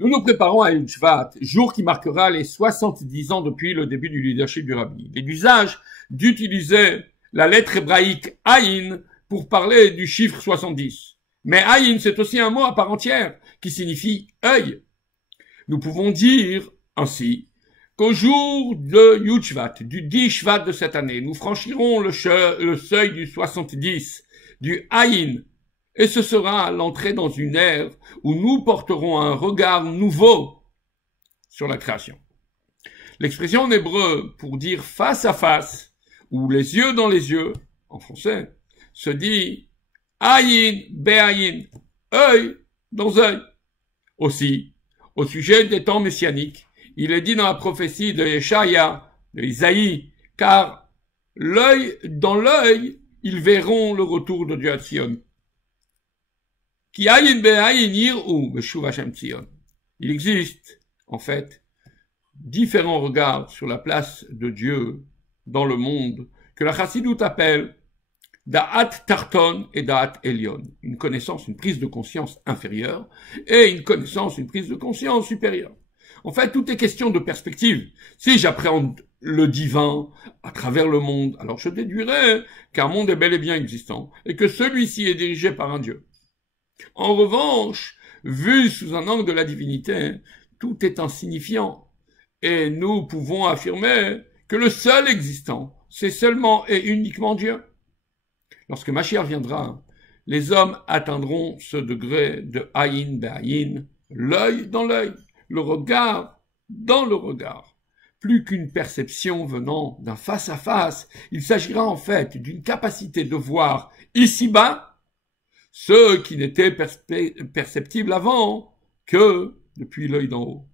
Nous nous préparons à Yud Shvat, jour qui marquera les 70 ans depuis le début du leadership du Rabbi. Il est d'usage d'utiliser la lettre hébraïque Ayin pour parler du chiffre 70. Mais Ayin, c'est aussi un mot à part entière qui signifie œil. Nous pouvons dire ainsi qu'au jour de Yud Shvat, du 10 Shvat de cette année, nous franchirons le seuil du 70, du Ayin, et ce sera l'entrée dans une ère où nous porterons un regard nouveau sur la création. L'expression en hébreu pour dire face à face, ou les yeux dans les yeux, en français, se dit ayin be'ayin, œil dans œil. Aussi, au sujet des temps messianiques, il est dit dans la prophétie de Yeshaya, de Isaïe, car l'œil dans l'œil, ils verront le retour de Dieu à Sion. Il existe, en fait, différents regards sur la place de Dieu dans le monde que la Chassidoute appelle Da'at Tarton et Da'at Elion. Une connaissance, une prise de conscience inférieure et une connaissance, une prise de conscience supérieure. En fait, tout est question de perspective. Si j'appréhende le divin à travers le monde, alors je déduirai qu'un monde est bel et bien existant et que celui-ci est dirigé par un Dieu. En revanche, vu sous un angle de la divinité, tout est insignifiant et nous pouvons affirmer que le seul existant, c'est seulement et uniquement Dieu. Lorsque Mashiach viendra, les hommes atteindront ce degré de Ayin be'ayin, l'œil dans l'œil, le regard dans le regard. Plus qu'une perception venant d'un face-à-face, il s'agira en fait d'une capacité de voir ici-bas ce qui n'était perceptible avant que depuis l'œil d'en haut.